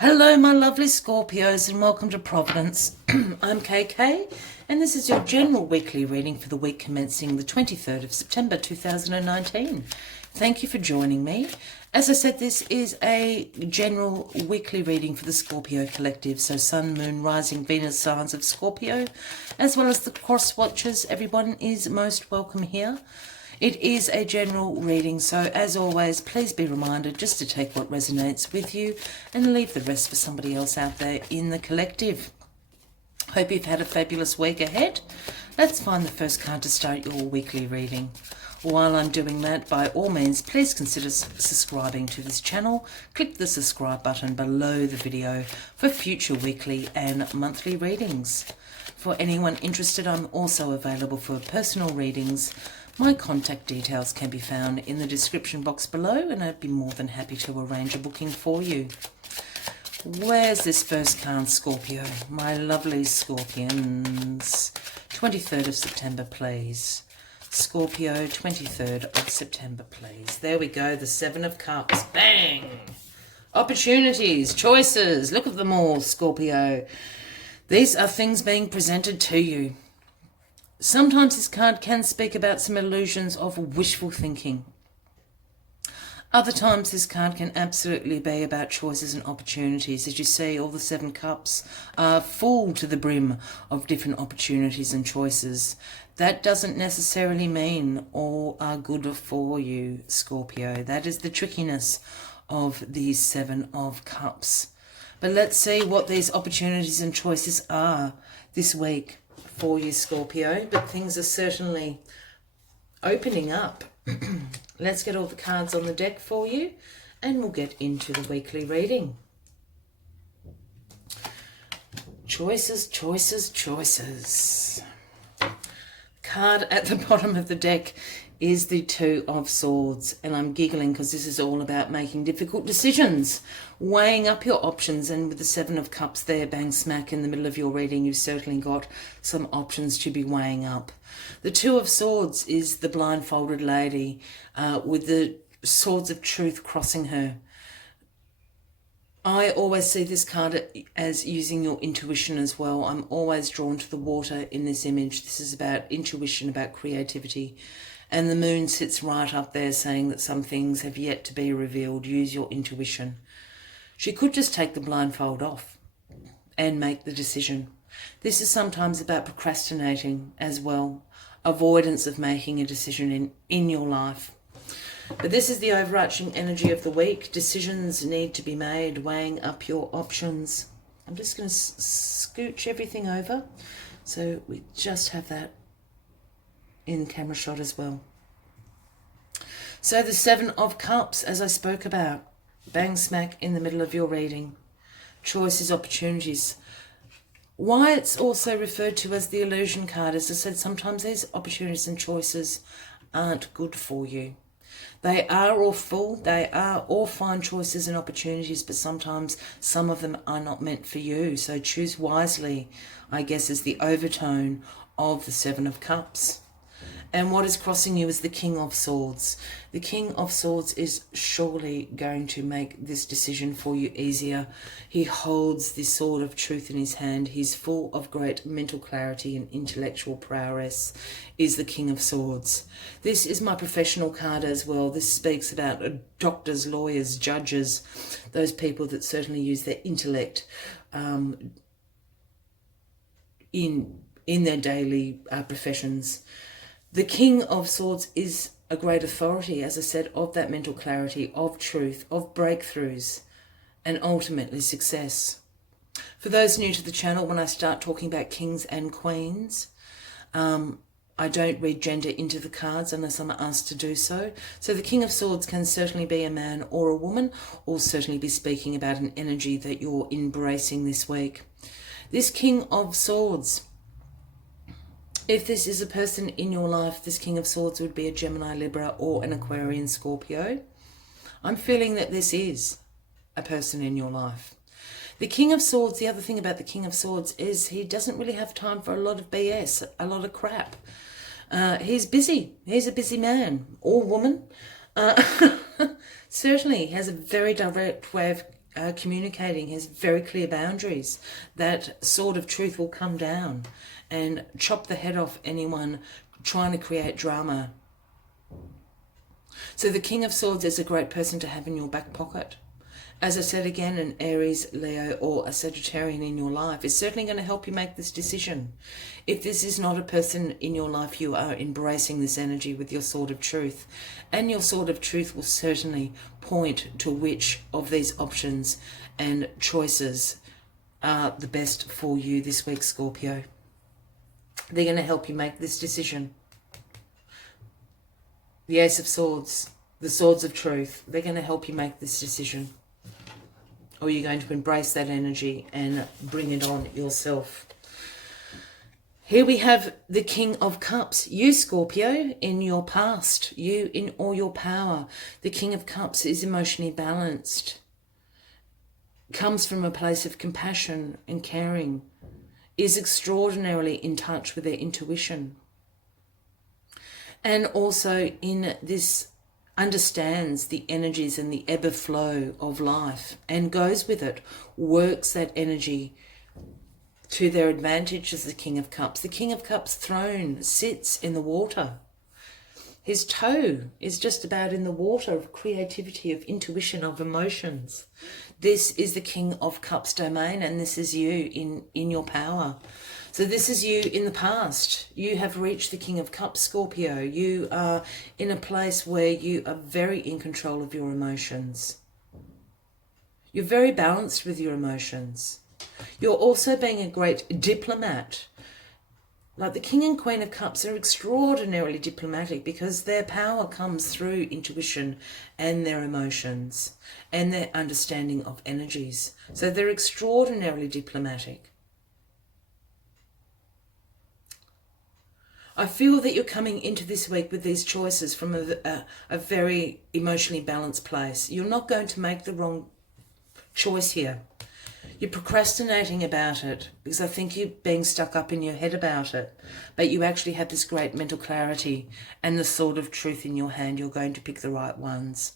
Hello, my lovely Scorpios, and welcome to Providence. I'm KK, and this is your general weekly reading for the week commencing the 23rd of September 2019. Thank you for joining me. As I said, this is a general weekly reading for the Scorpio collective, so Sun, Moon, Rising, Venus signs of Scorpio, as well as the cross watchers. Everyone is most welcome here. It is a general reading, so as always, please be reminded just to take what resonates with you and leave the rest for somebody else out there in the collective. Hope you've had a fabulous week ahead. Let's find the first card to start your weekly reading. While I'm doing that, by all means, please consider subscribing to this channel. Click the subscribe button below the video for future weekly and monthly readings. For anyone interested, I'm also available for personal readings. My contact details can be found in the description box below, and I'd be more than happy to arrange a booking for you. Where's this first card, Scorpio? My lovely Scorpions. 23rd of September, please. Scorpio, 23rd of September, please. There we go, the Seven of Cups. Bang! Opportunities, choices. Look at them all, Scorpio. These are things being presented to you. Sometimes this card can speak about some illusions of wishful thinking. Other times this card can absolutely be about choices and opportunities. As you see, all the Seven Cups are full to the brim of different opportunities and choices. That doesn't necessarily mean all are good for you, Scorpio. That is the trickiness of these Seven of Cups. But let's see what these opportunities and choices are this week for you, Scorpio. But things are certainly opening up. Let's get all the cards on the deck for you, and we'll get into the weekly reading. Choices, choices, choices. Card at the bottom of the deck is the Two of Swords, and I'm giggling because this is all about making difficult decisions, weighing up your options, and with the Seven of Cups there, bang smack in the middle of your reading, you've certainly got some options to be weighing up. The Two of Swords is the blindfolded lady with the swords of truth crossing her. I always see this card as using your intuition as well. I'm always drawn to the water in this image. This is about intuition, about creativity. And the moon sits right up there saying that some things have yet to be revealed. Use your intuition. She could just take the blindfold off and make the decision. This is sometimes about procrastinating as well. Avoidance of making a decision in your life. But this is the overarching energy of the week. Decisions need to be made, weighing up your options. I'm just going to scooch everything over so we just have that in camera shot as well. So the Seven of Cups, as I spoke about, bang smack in the middle of your reading. Choices, opportunities. Why it's also referred to as the illusion card, as I said, sometimes these opportunities and choices aren't good for you. They are all full, they are all fine choices and opportunities, but sometimes some of them are not meant for you. So choose wisely, I guess, is the overtone of the Seven of Cups. And what is crossing you is the King of Swords. The King of Swords is surely going to make this decision for you easier. He holds the sword of truth in his hand. He's full of great mental clarity and intellectual prowess, is the King of Swords. This is my professional card as well. This speaks about doctors, lawyers, judges, those people that certainly use their intellect in their daily professions. The King of Swords is a great authority, as I said, of that mental clarity, of truth, of breakthroughs, and ultimately success. For those new to the channel, when I start talking about kings and queens, I don't read gender into the cards unless I'm asked to do so. So the King of Swords can certainly be a man or a woman, or certainly be speaking about an energy that you're embracing this week. This King of Swords, if this is a person in your life, this King of Swords would be a Gemini, Libra, or an Aquarian, Scorpio. I'm feeling that this is a person in your life. The King of Swords, the other thing about the King of Swords is he doesn't really have time for a lot of BS, a lot of crap. He's busy. He's a busy man or woman. Certainly has a very direct way of communicating, has very clear boundaries. That sword of truth will come down and chop the head off anyone trying to create drama. So the King of Swords is a great person to have in your back pocket. As I said again, an Aries, Leo, or a Sagittarian in your life is certainly going to help you make this decision. If this is not a person in your life, you are embracing this energy with your sword of truth. And your sword of truth will certainly point to which of these options and choices are the best for you this week, Scorpio. They're going to help you make this decision. The Ace of Swords, the Swords of Truth, they're going to help you make this decision. Or you're going to embrace that energy and bring it on yourself. Here we have the King of Cups. You, Scorpio, in your past. You in all your power. The King of Cups is emotionally balanced. Comes from a place of compassion and caring. Is extraordinarily in touch with their intuition. And also in this understands the energies and the ebb and flow of life and goes with it, works that energy to their advantage as the King of Cups. The King of Cups' throne sits in the water. His toe is just about in the water of creativity, of intuition, of emotions. This is the King of Cups domain, and this is you in your power. So this is you in the past. You have reached the King of Cups, Scorpio. You are in a place where you are very in control of your emotions. You're very balanced with your emotions. You're also being a great diplomat. Like the King and Queen of Cups are extraordinarily diplomatic because their power comes through intuition and their emotions and their understanding of energies. So they're extraordinarily diplomatic. I feel that you're coming into this week with these choices from a very emotionally balanced place. You're not going to make the wrong choice here. You're procrastinating about it because I think you're being stuck up in your head about it. But you actually have this great mental clarity and the sword of truth in your hand. You're going to pick the right ones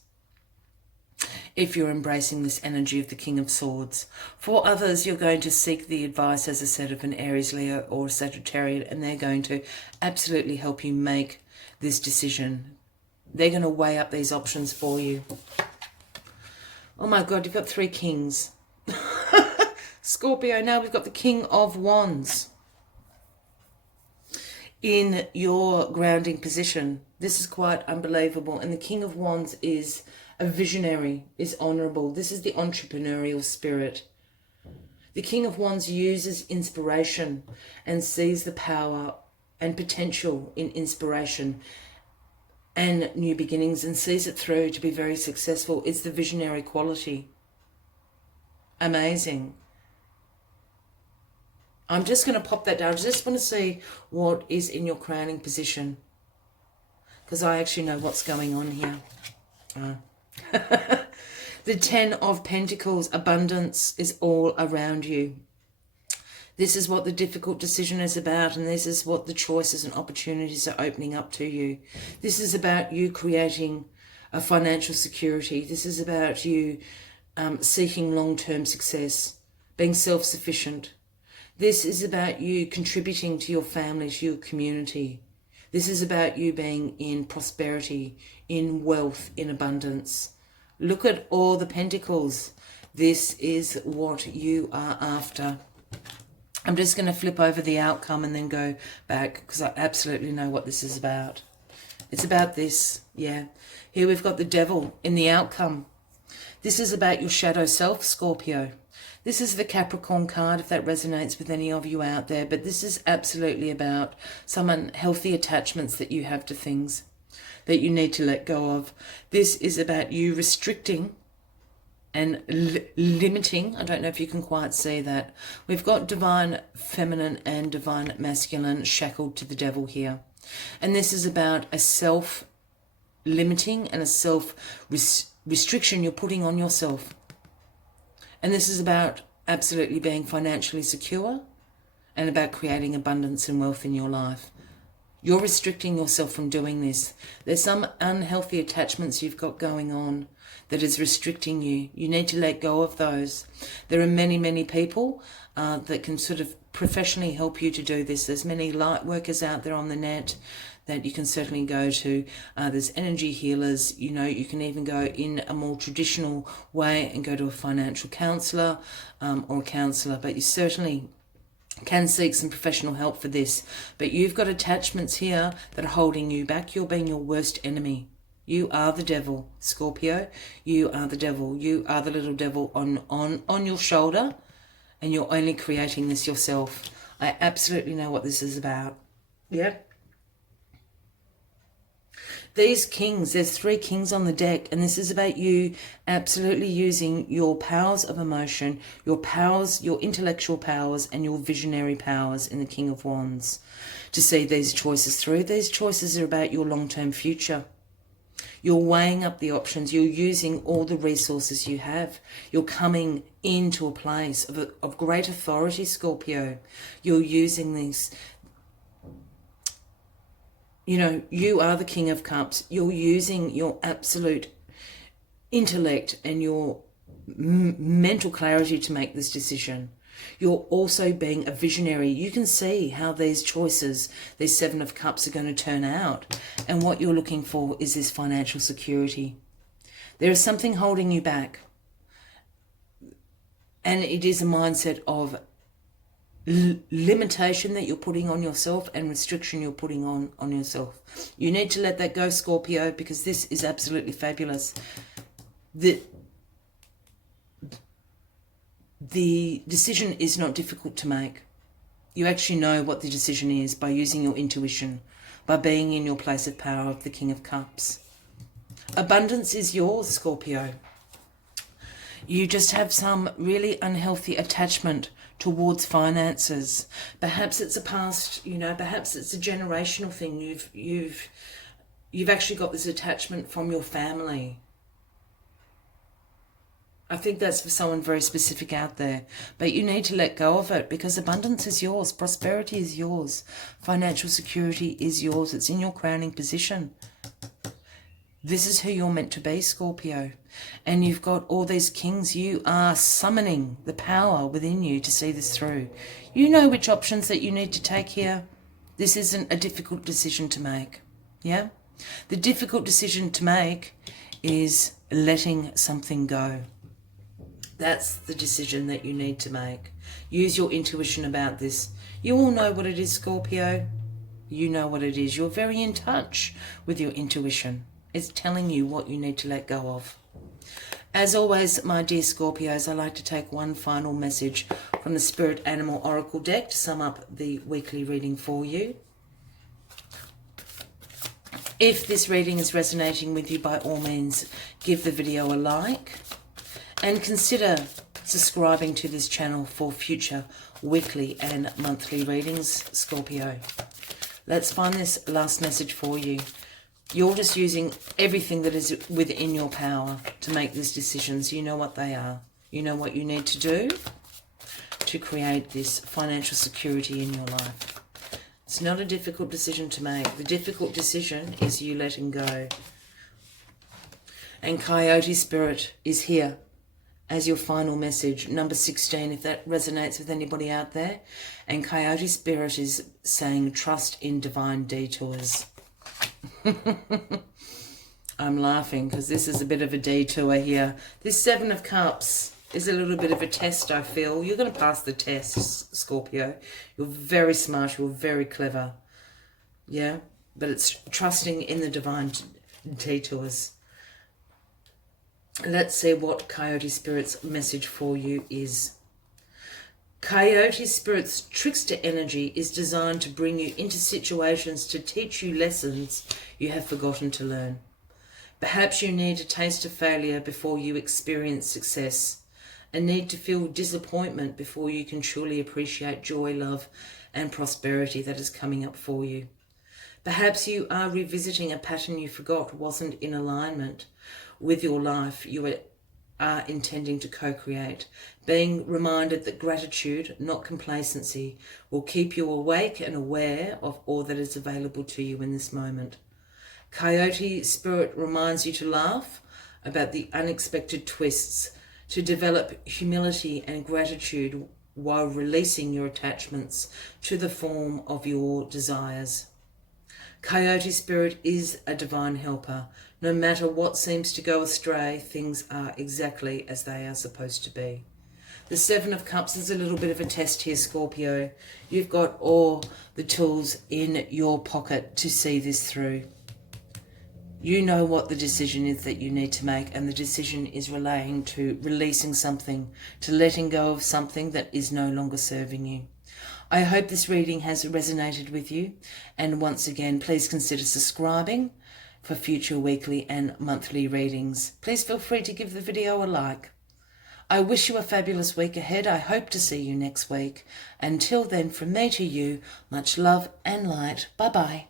if you're embracing this energy of the King of Swords. For others, you're going to seek the advice, as I said, of an Aries, Leo, or a Sagittarian, and they're going to absolutely help you make this decision. They're going to weigh up these options for you. Oh my God, you've got 3 kings. Scorpio, now we've got the King of Wands in your grounding position. This is quite unbelievable. And the King of Wands is a visionary, is honourable. This is the entrepreneurial spirit. The King of Wands uses inspiration and sees the power and potential in inspiration and new beginnings and sees it through to be very successful. It's the visionary quality. Amazing. I'm just going to pop that down. I just want to see what is in your crowning position, because I actually know what's going on here. The 10 of Pentacles, abundance is all around you. This is what the difficult decision is about, and this is what the choices and opportunities are opening up to you. This is about you creating a financial security. This is about you seeking long-term success, being self-sufficient. This is about you contributing to your family, to your community. This is about you being in prosperity, in wealth, in abundance. Look at all the pentacles. This is what you are after. I'm just going to flip over the outcome and then go back because I absolutely know what this is about. It's about this, yeah. Here we've got the Devil in the outcome. This is about your shadow self, Scorpio. This is the Capricorn card, if that resonates with any of you out there. But this is absolutely about some unhealthy attachments that you have to things that you need to let go of. This is about you restricting and limiting. I don't know if you can quite see that. We've got divine feminine and divine masculine shackled to the Devil here. And this is about a self-limiting and a self-restriction you're putting on yourself. And this is about absolutely being financially secure and about creating abundance and wealth in your life. You're restricting yourself from doing this. There's some unhealthy attachments you've got going on that is restricting you. You need to let go of those. There are many, many people that can sort of professionally help you to do this. There's many light workers out there on the net that you can certainly go to. There's energy healers. You know, you can even go in a more traditional way and go to a financial counsellor or a counsellor, but you certainly can seek some professional help for this. But you've got attachments here that are holding you back. You're being your worst enemy. You are the devil, Scorpio. You are the devil. You are the little devil on your shoulder, and you're only creating this yourself. I absolutely know what this is about. Yeah. These kings, there's 3 kings on the deck, and this is about you absolutely using your powers of emotion, your powers, your intellectual powers, and your visionary powers in the King of Wands to see these choices through. These choices are about your long-term future. You're weighing up the options. You're using all the resources you have. You're coming into a place of great authority, Scorpio. You're using this. You know, you are the King of Cups. You're using your absolute intellect and your mental clarity to make this decision. You're also being a visionary. You can see how these choices, these 7 of Cups, are going to turn out. And what you're looking for is this financial security. There is something holding you back. And it is a mindset of limitation that you're putting on yourself and restriction you're putting on yourself. You need to let that go, Scorpio, because this is absolutely fabulous. The decision is not difficult to make. You actually know what the decision is by using your intuition, by being in your place of power of the King of Cups. Abundance is yours, Scorpio. You just have some really unhealthy attachment towards finances. Perhaps it's a past, you know, perhaps it's a generational thing. You've actually got this attachment from your family. I think that's for someone very specific out there. But you need to let go of it, because abundance is yours. Prosperity is yours. Financial security is yours. It's in your crowning position. This is who you're meant to be, Scorpio. And you've got all these kings. You are summoning the power within you to see this through. You know which options that you need to take here. This isn't a difficult decision to make. Yeah? The difficult decision to make is letting something go. That's the decision that you need to make. Use your intuition about this. You all know what it is, Scorpio. You know what it is. You're very in touch with your intuition. It's telling you what you need to let go of. As always, my dear Scorpios, I like to take one final message from the Spirit Animal Oracle deck to sum up the weekly reading for you. If this reading is resonating with you, by all means, give the video a like and consider subscribing to this channel for future weekly and monthly readings, Scorpio. Let's find this last message for you. You're just using everything that is within your power to make these decisions. You know what they are. You know what you need to do to create this financial security in your life. It's not a difficult decision to make. The difficult decision is you letting go. And Coyote Spirit is here as your final message, number 16, if that resonates with anybody out there. And Coyote Spirit is saying, trust in divine detours. I'm laughing because this is a bit of a detour here. This 7 of Cups is a little bit of a test, I feel. You're going to pass the test, Scorpio. You're very smart. You're very clever. Yeah? But it's trusting in the divine detours. Let's see what Coyote Spirit's message for you is. Coyote Spirit's trickster energy is designed to bring you into situations to teach you lessons you have forgotten to learn. Perhaps you need a taste of failure before you experience success, a need to feel disappointment before you can truly appreciate joy, love, and prosperity that is coming up for you. Perhaps you are revisiting a pattern you forgot wasn't in alignment with your life. You are intending to co-create. Being reminded that gratitude, not complacency, will keep you awake and aware of all that is available to you in this moment. Coyote spirit reminds you to laugh about the unexpected twists, to develop humility and gratitude while releasing your attachments to the form of your desires. Coyote spirit is a divine helper. No matter what seems to go astray, things are exactly as they are supposed to be. The Seven of Cups is a little bit of a test here, Scorpio. You've got all the tools in your pocket to see this through. You know what the decision is that you need to make, and the decision is relating to releasing something, to letting go of something that is no longer serving you. I hope this reading has resonated with you, and once again, please consider subscribing for future weekly and monthly readings. Please feel free to give the video a like. I wish you a fabulous week ahead. I hope to see you next week. Until then, from me to you, much love and light. Bye-bye.